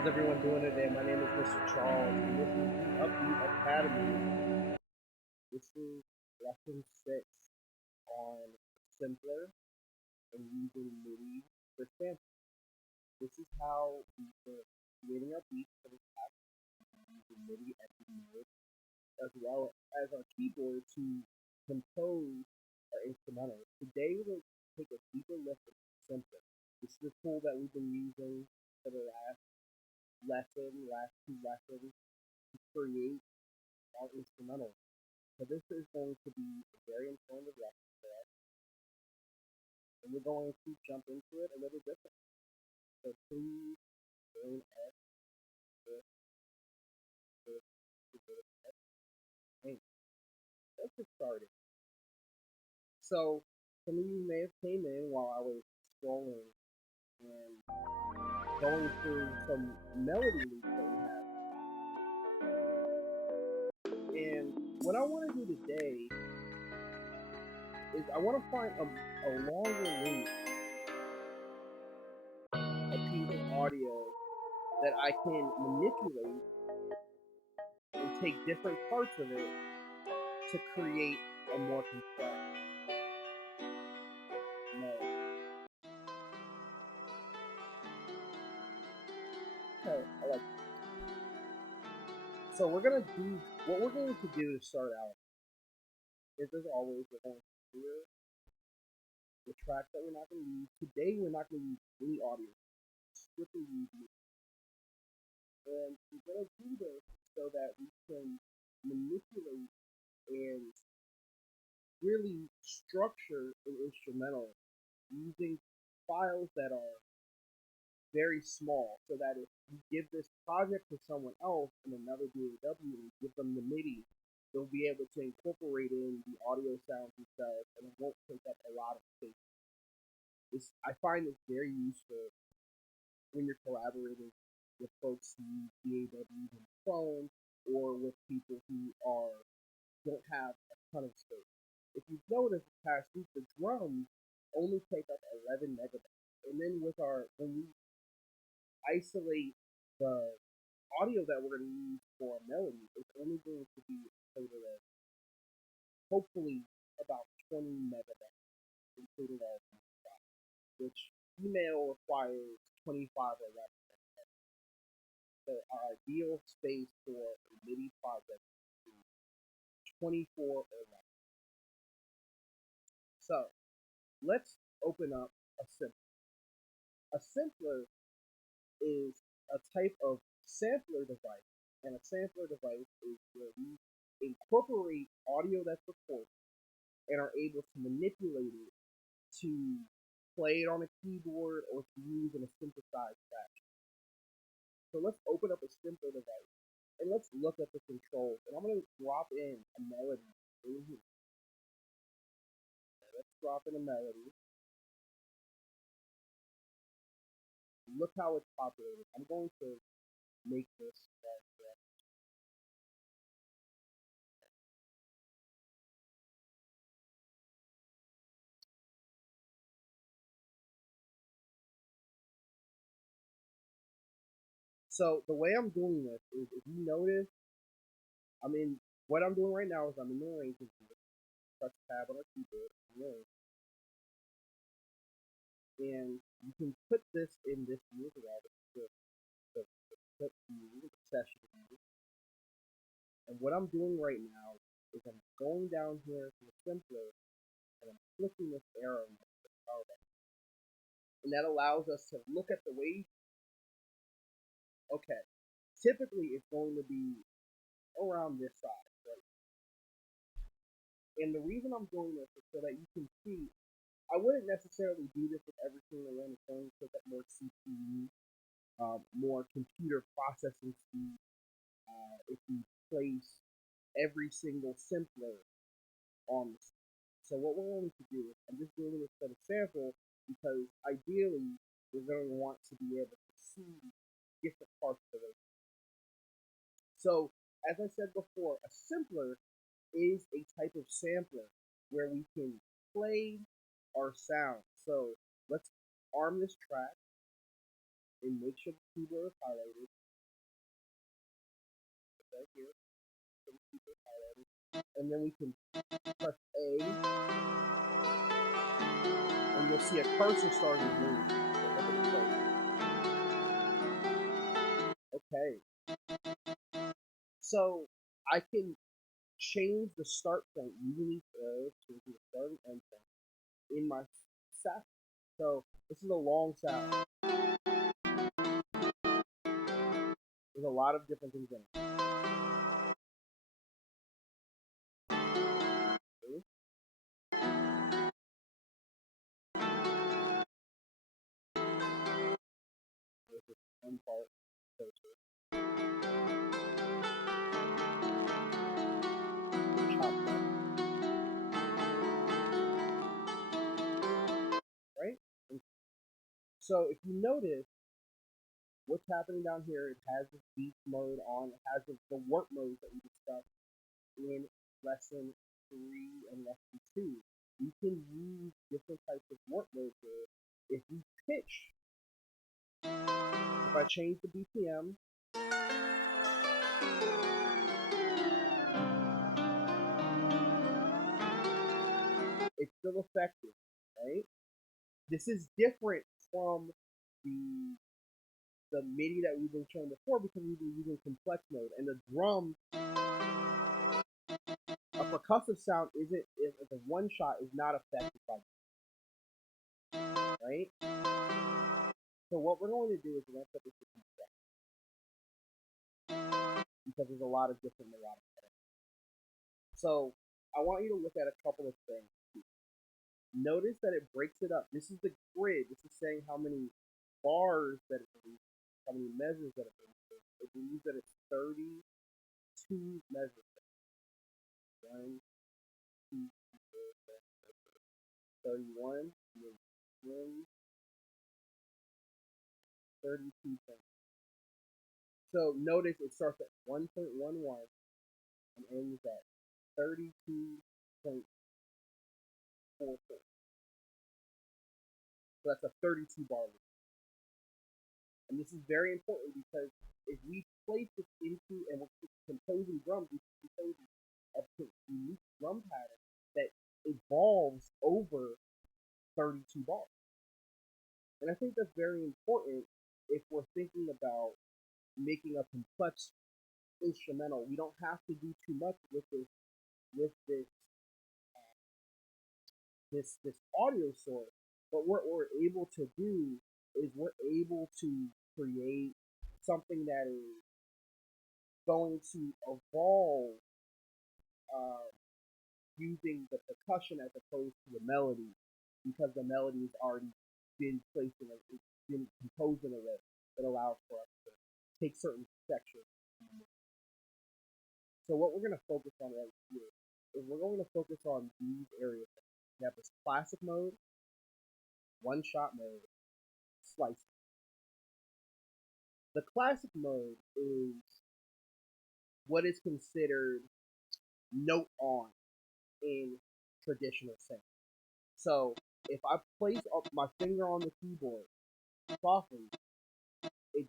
How's everyone doing today? My name is Mr. Charles, and this is the Upbeat Academy. This is lesson 6 on simpler and using Midi for samples. This is how we were creating our beats for this class using Midi and Mode, as well as our keyboard to compose our instrumentals. Today we're going to take a deeper look at simpler. This is a tool that we've been using for the last two lessons to create our instrumental. So this is going to be a very informative lesson for us, and we're going to jump into it a little different. So please join us with this hey, let's get started. So some of you may have came in while I was scrolling and going through some melody loops that we have. And what I want to do today is I want to find a longer loop, a piece of audio that I can manipulate and take different parts of it to create a more complex melody. Okay, I like that. So what we're going to do to start out is, as always, we're going to clear the tracks that we're not going to use. Today we're not going to use any audio, strictly use music. And we're going to do this so that we can manipulate and really structure an instrumental using files that are very small, so that if you give this project to someone else in another DAW and give them the Midi, they'll be able to incorporate in the audio sounds themselves, and it won't take up a lot of space. I find this very useful when you're collaborating with folks who use DAWs on the phone, or with people who don't have a ton of space. If you've noticed the past week, the drums only take up 11 megabytes. And then when we isolate the audio that we're going to use for a melody, it's only going to be a total of hopefully about 20 megabytes, including all of which email requires 25 or less. So our ideal space for a MIDI project is 24 or less. So let's open up a simpler. A simpler is a type of sampler device, and a sampler device is where we incorporate audio that's recorded and are able to manipulate it to play it on a keyboard or to use in a synthesized fashion. So let's open up a simpler device and let's look at the controls. And I'm going to drop in a melody in here. Let's drop in a melody. Look how it's populated. I'm going to make this So the way I'm doing this is, if you notice, what I'm doing right now is I'm in the arrangement tool, press tab on our keyboard, and you can put this in this view as well, the clip view, the session view. And what I'm doing right now is I'm going down here to the simpler, and I'm clicking this arrow next to the power button. And that allows us to look at the wave. Okay, typically it's going to be around this size, right? And the reason I'm doing this is so that you can see. I wouldn't necessarily do this with every single one. It's going to take up more CPU, more computer processing speed, if we place every single simpler on the. So what we're going to do is, I'm just doing this for the sample, because ideally we're going to want to be able to see different parts of it. So as I said before, a simpler is a type of sampler where we can play our sound. So let's arm this track. and make sure the keyboard is highlighted right here. So the keyboard is highlighted. And then we can press A, and you'll see a cursor starting to move. Okay. So I can change the start point using these arrows to the start and end point in my sound. So this is a long sound. There's a lot of different things in it. Okay. There's this one part. Right? So if you notice, what's happening down here, it has this beat mode on, it has the warp modes that we discussed in lesson 3 and lesson 2. You can use different types of warp modes here. If you pitch, if I change the BPM, it's still effective, right? This is different from the MIDI that we've been showing before because we've been using complex mode, and the drum, a percussive sound isn't, if a one shot is not affected by this, right? So what we're going to do is we're going to put this to complex because there's a lot of different melodic patterns. So I want you to look at a couple of things. Notice that it breaks it up. This is the grid. This is saying how many bars that it produces, how many measures that it produces. It believes that it's 32 measures. 1, 2, 31, 32 things. So notice it starts at 1.11 and ends at 32.44. So that's a 32 bar loop. And this is very important because if we place this into, and we're composing drums, we're composing a unique drum pattern that evolves over 32 bars. And I think that's very important if we're thinking about making a complex instrumental. We don't have to do too much with this audio source, but what we're able to do is we're able to create something that is going to evolve using the percussion as opposed to the melody, because the melody has already been placed in it's been composed in a way that allows for us to take certain sections. So what we're going to focus on right here is we're going to focus on these areas. We have this classic mode, one shot mode, slice. The classic mode is what is considered note on in traditional singing. So if I place up my finger on the keyboard softly, it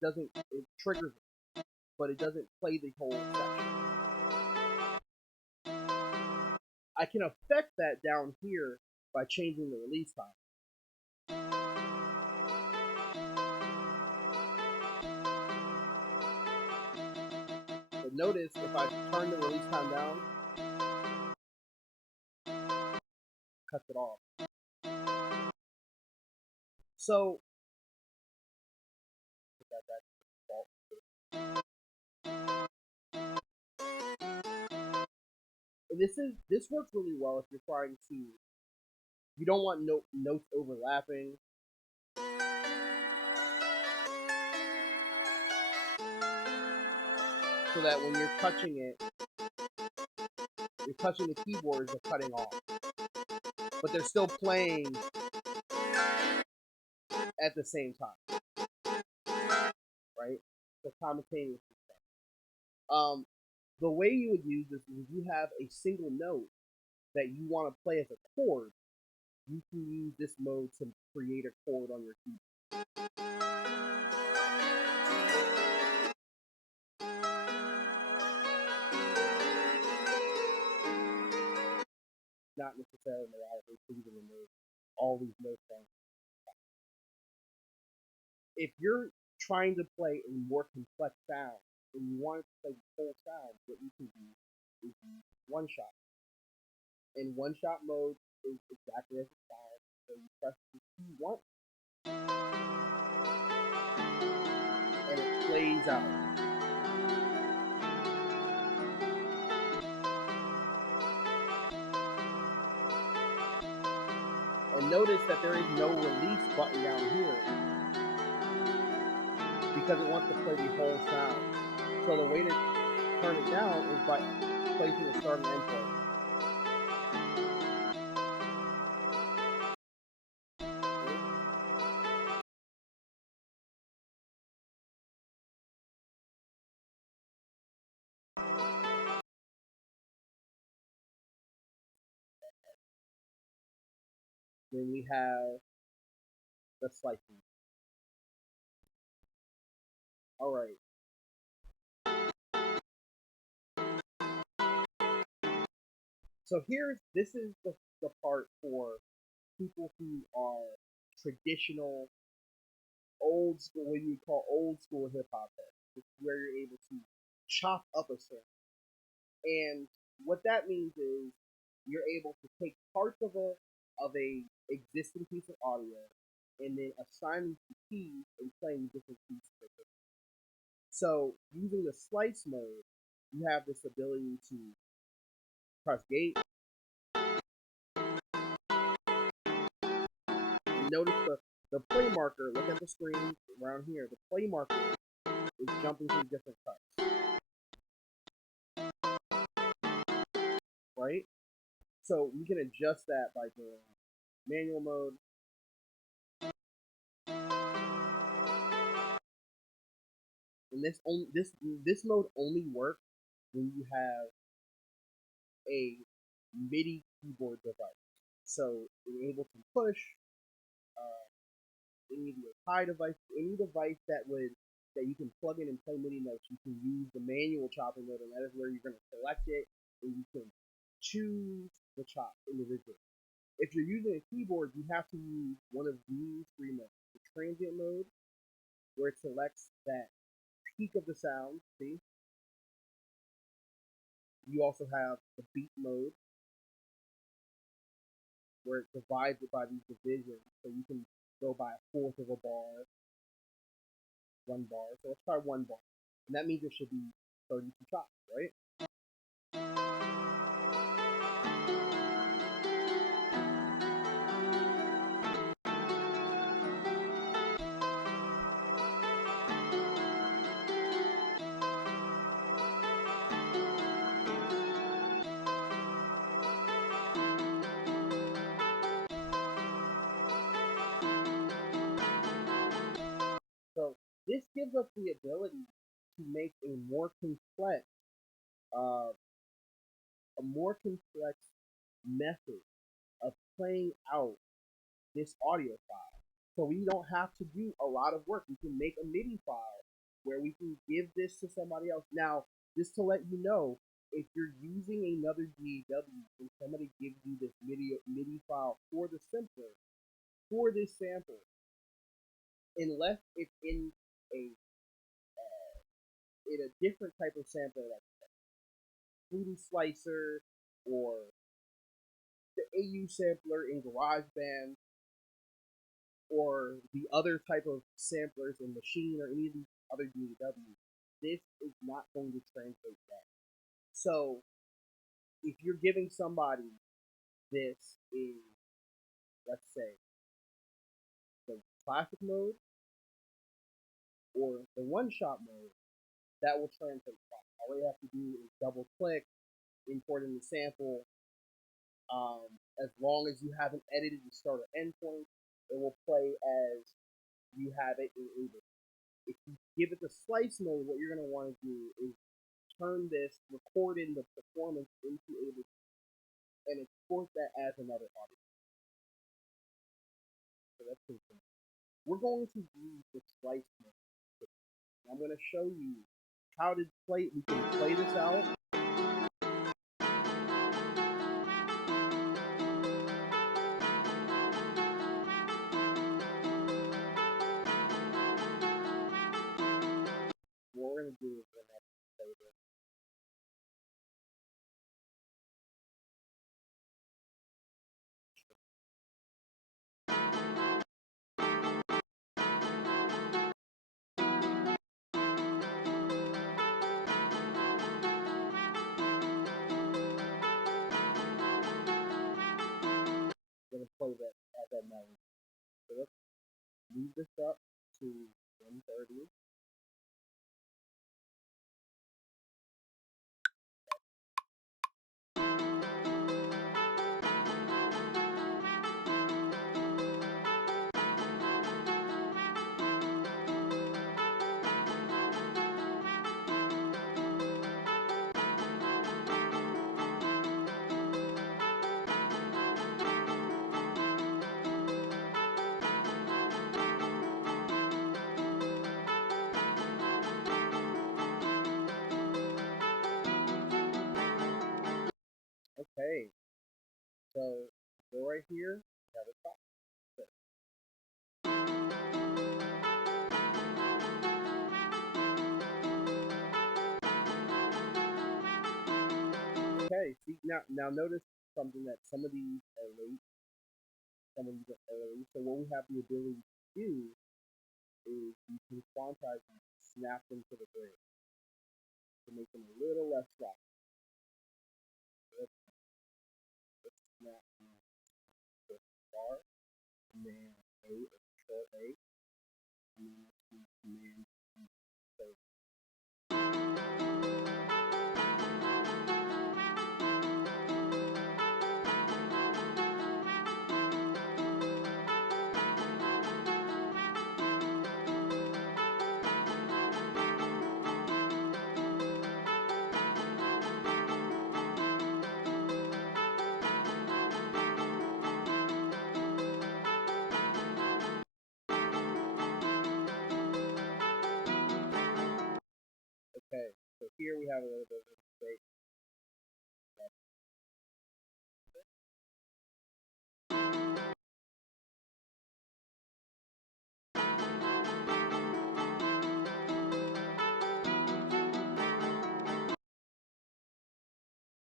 triggers it, but it doesn't play the whole section. I can affect that down here by changing the release time. But notice if I turn the release time down, cuts it off. So this works really well if you're trying to, you don't want notes overlapping. So that when you're touching it, you're touching the keyboards, they're cutting off. But they're still playing at the same time. Right? So simultaneously. The way you would use this is if you have a single note that you want to play as a chord, you can use this mode to create a chord on your keyboard. not necessarily melodically pleasing and there's all these notes on. If you're trying to play a more complex sound and you want to play the whole sound, what you can do is use one shot. And one shot mode is exactly as it sounds. So you press the key once and it plays out. And notice that there is no release button down here because it wants to play the whole sound. So the way to turn it down is by placing a start and end point. Then we have the slicing. All right. So this is the part for people who are traditional, old school, what you call old school hip hop heads, where you're able to chop up a song. And what that means is you're able to take parts of a existing piece of audio and then assigning to keys and playing different keys for it. So using the slice mode, you have this ability to press gate. Notice the play marker. Look at the screen around here. The play marker is jumping through different cuts, right? So you can adjust that by doing manual mode. And this mode only works when you have a Midi keyboard device. So you're able to push any of your high device, any device that you can plug in and play MIDI notes. You can use the manual chopping mode, and that is where you're going to select it and you can choose the chop individually. If you're using a keyboard, you have to use one of these three modes: the transient mode, where it selects that peak of the sound. See, you also have the beat mode, where it divides it by these divisions, so you can go by a fourth of a bar, 1 bar. So let's try 1 bar, and that means it should be 32 chops, right? So this gives us the ability to make uh, a more complex method of playing out this audio file. So we don't have to do a lot of work. We can make a MIDI file where we can give this to somebody else. Now, just to let you know, if you're using another DAW and somebody gives you this MIDI file for the simpler, for this sample, unless it's in a different type of sampler like Fruity Slicer or the AU sampler in GarageBand or the other type of samplers in Machine or any of these other DAWs, this is not going to translate that. So if you're giving somebody this in, let's say, the classic mode or the one-shot mode, that will translate fine. All you have to do is double click, import in the sample. As long as you haven't edited the start or end point, it will play as you have it in English. If you give it the slice mode, what you're going to want to do is turn this, record in the performance into Ableton, and export that as another audio. So that's pretty simple. We're going to use the slice mode. I'm going to show you how to play. We can play this out. the melody. So let's move this up to 130. Okay, so go right here, have a top. Okay, see now notice something that some of these are late, some of these are early. So what we have the ability to do is we can quantize and snap them to the grid to make them a little less flat. Let's snap the bar, and then A or control A, and then let's do command C. So okay, so here we have a little bit of a mistake.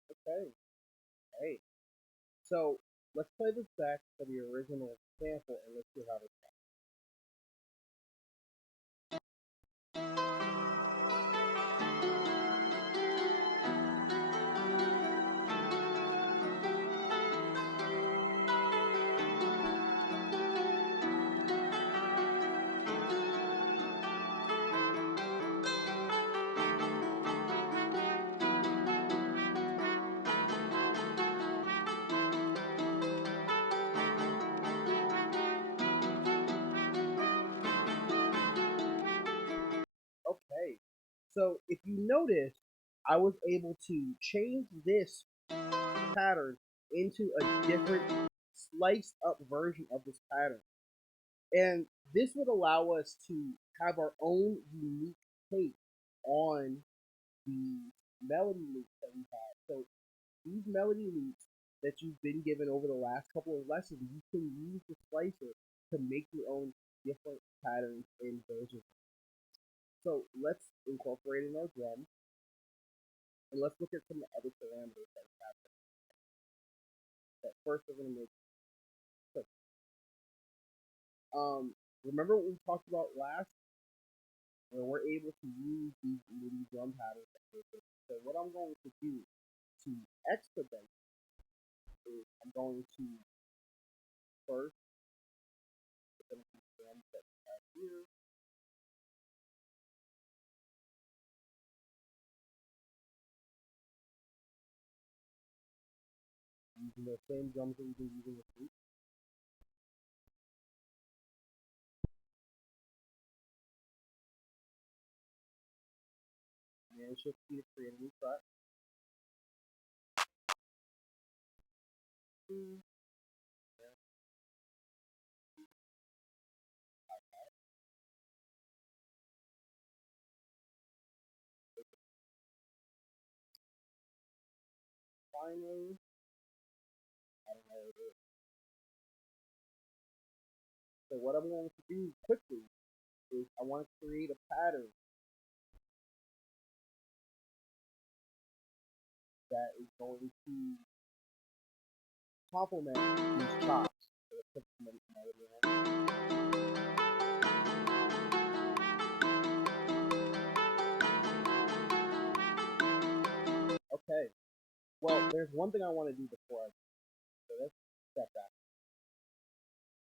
Okay, hey. So let's play this back for the original sample and let's see how this sounds. Okay, so if you notice, I was able to change this pattern into a different sliced up version of this pattern. And this would allow us to have our own unique take on the melody loops that we have. So these melody loops that you've been given over the last couple of lessons, you can use the slicer to make your own different patterns and versions. So let's incorporate in our drum, and let's look at some of the other parameters that we have. But first, we're going to make click. Remember what we talked about last, where we're able to use these Midi drum patterns. So what I'm going to do to expedite is I'm going to first put them in the drums that we have here. Using the same drums that we've been using with loop. And it's just to create a new track. Finally, I don't know what it is. So what I'm going to do quickly is I want to create a pattern that is going to complement these chops. So let's put some melody in. Okay. Well, there's one thing I want to do before I so let's step back.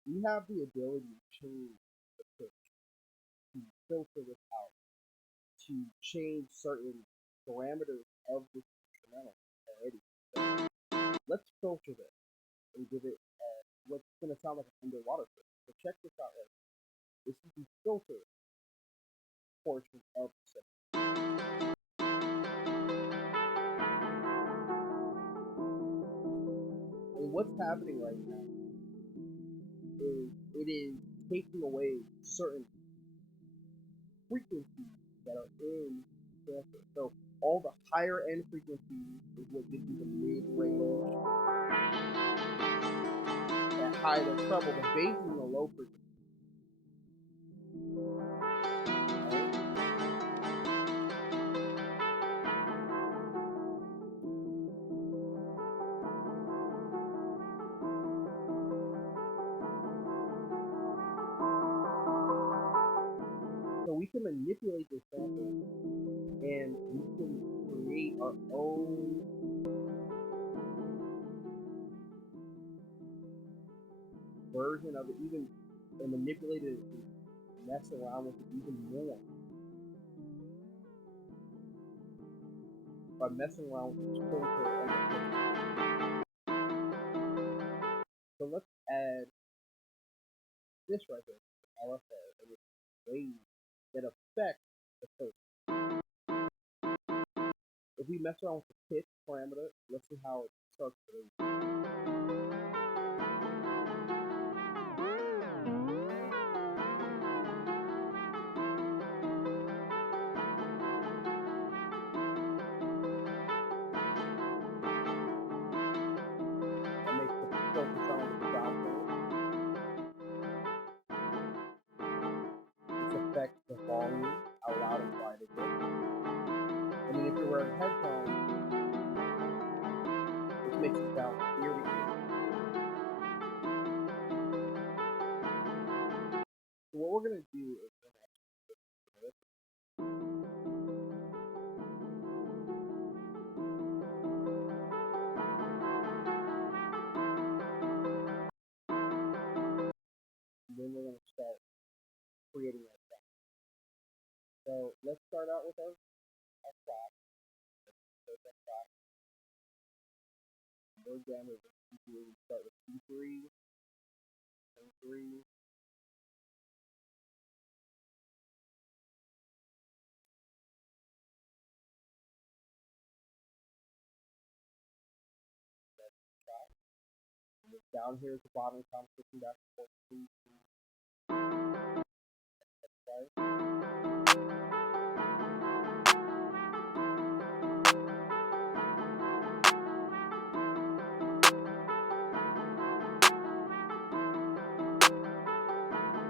we have the ability to change the pitch, to filter this out, to change certain parameters of this instrumental already. So let's filter this and give it what's going to sound like an underwater fish. So check this out right now. This is the filter portion of the system. And what's happening right now is it is taking away certain frequencies that are in transfer. So all the higher end frequencies is what gives you the mid range, that high, the treble, the bass, and the low frequency. Right? So we can manipulate this sample and we can create our own version of it, even and manipulate it and mess around with it even more by messing around with this filter and the filter. So let's add this right here, LFO, and it's waves that affect the filter. If we mess around with the pitch parameter, let's see how it starts to move. That makes the filter sound like it's downplaying. This affects the volume, how loud and quiet it is. And then if you're wearing headphones, this makes it sound ear to ear. So what we're gonna do is we're gonna actually listen. And then we're gonna start creating our track. So let's start out with our track. Let's our track. We're down with we start with C3 and 3. Down here at the bottom, switching back and forth.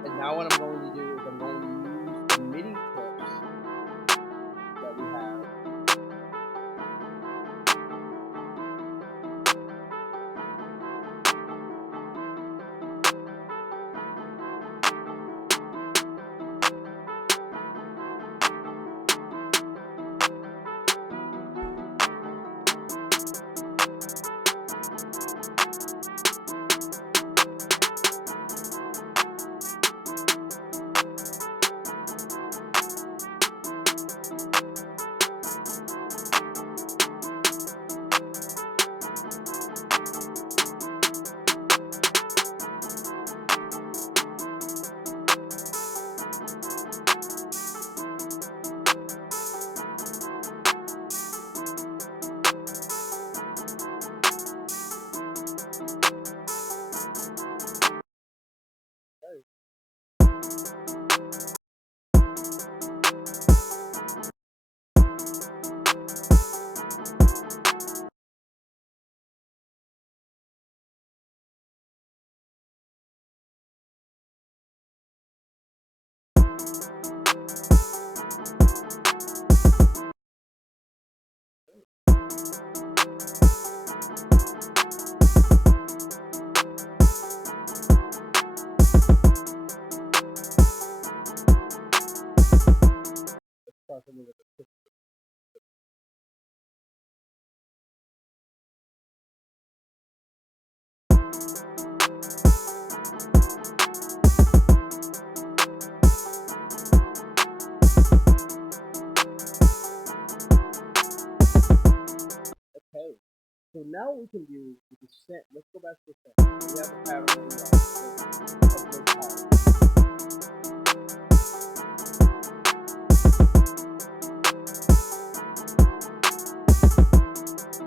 And now what I'm going to do is I'm going to use the Midi clips that we have. now what we can do with the scent, let's go back to the scent. We have a pattern of those patterns.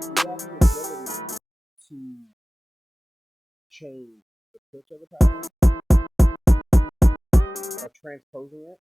We have the ability to change the pitch of the pattern by transposing it.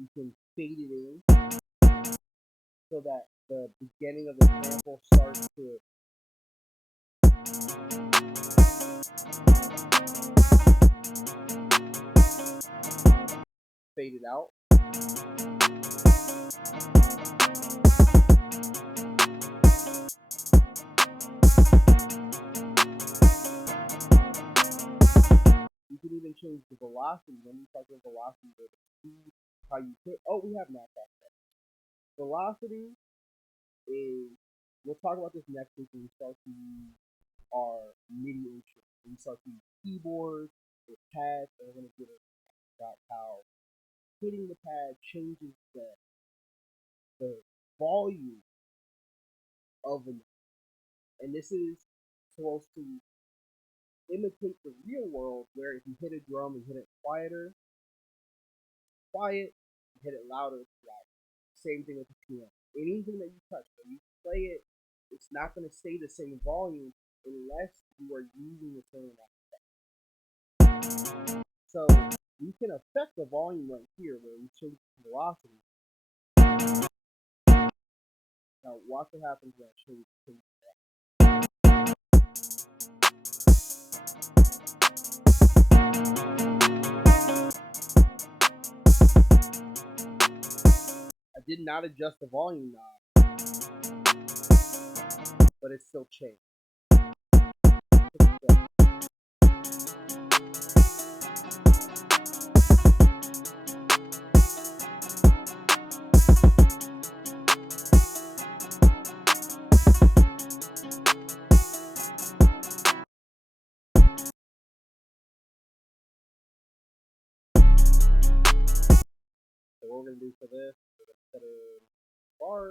You can fade it in so that the beginning of the sample starts to fade it out. You can even change the velocity. When you talk about velocity, the speed, how you hit. Oh, we have math back there. Velocity is. We'll talk about this next week when we start to use our MIDI instruments. When we start to use keyboards with pads, and we're going to get about how hitting the pad changes the volume of the note. And this is supposed to imitate the real world, where if you hit a drum and hit it quieter, quiet, hit it louder, it's loud. Same thing with the piano. Anything that you touch, when you play it, it's not going to stay the same volume unless you are using the same amount. So we can affect the volume right here where we change the velocity. Now watch what happens when I change the velocity. I did not adjust the volume knob, but it still changed. So what we're going to do for this, we're going to set a bar.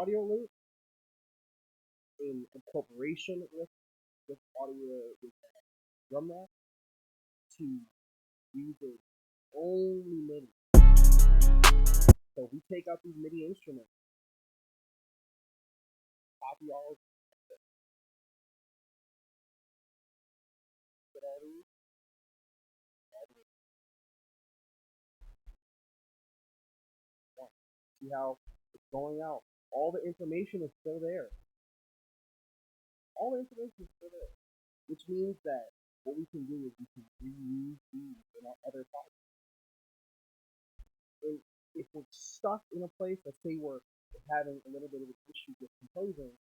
Audio loop in incorporation with audio with drum rack to use it only MIDI. So if we take out these MIDI instruments, copy all of it, see how it's going out. all the information is still there. All the information is still there, which means that what we can do is we can reuse these in our other files. If we're stuck in a place, let's say we're having a little bit of an issue with composing,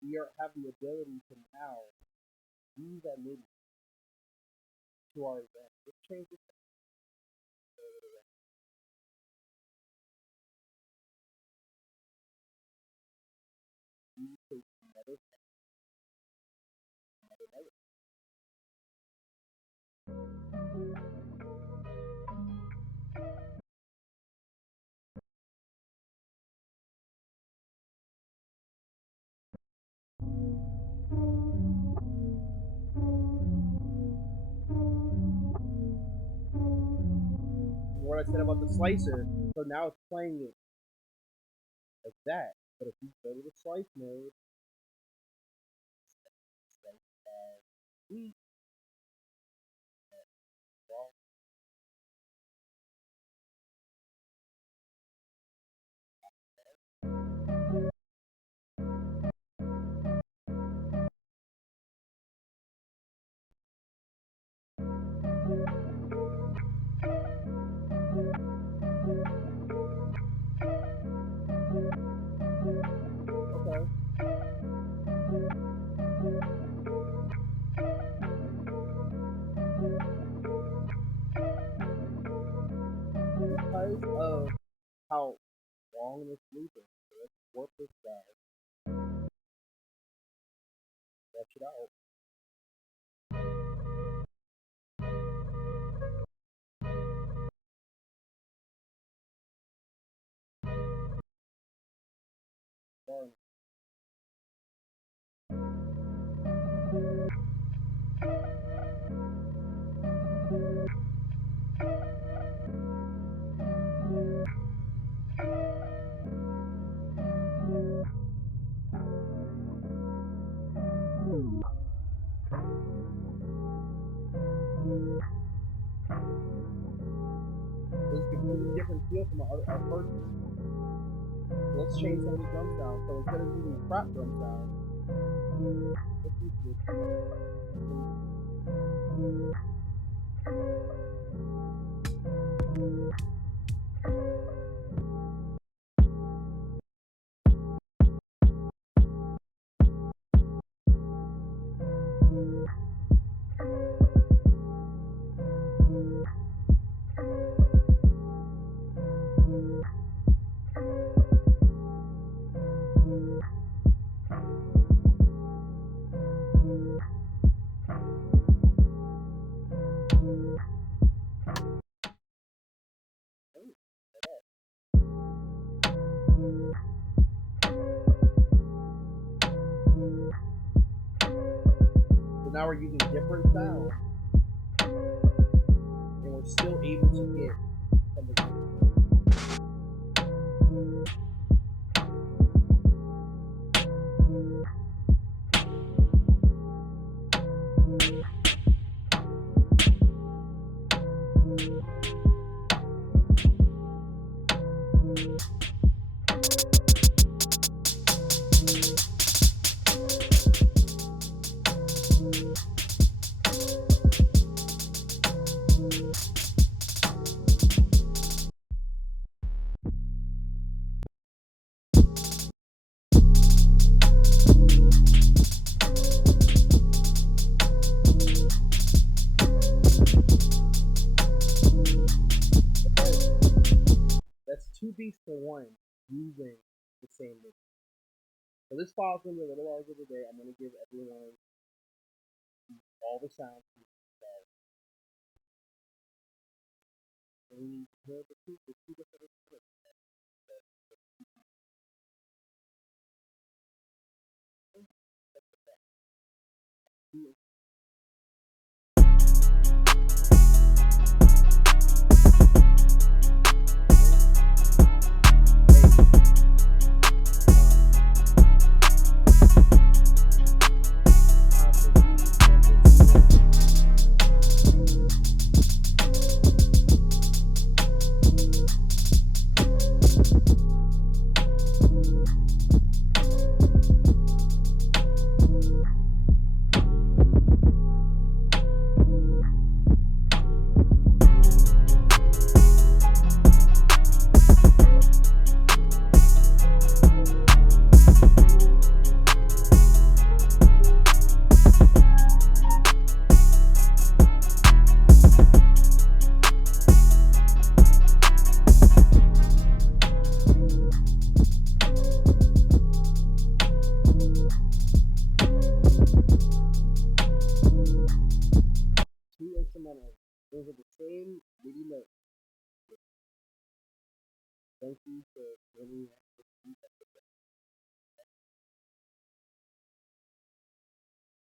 we have the ability to now use that Midi to our event. Let's change this. Another what I said about the slicer, so now it's playing it like that. But if we go to the slice mode, we okay. Because of how long this loop is, so let's warp this guy, stretch it out. Darn. It's a completely different feel from our first one. So let's change some of the drum sounds. So instead of using the trap drum sound, let's use this. So now we're using different sounds, and we're still able to get something. That's two beats for one using the same mix. So this file is going to be a little larger today. I'm going to give everyone all the sounds. And we need to hear the two different instruments. thank you for joining me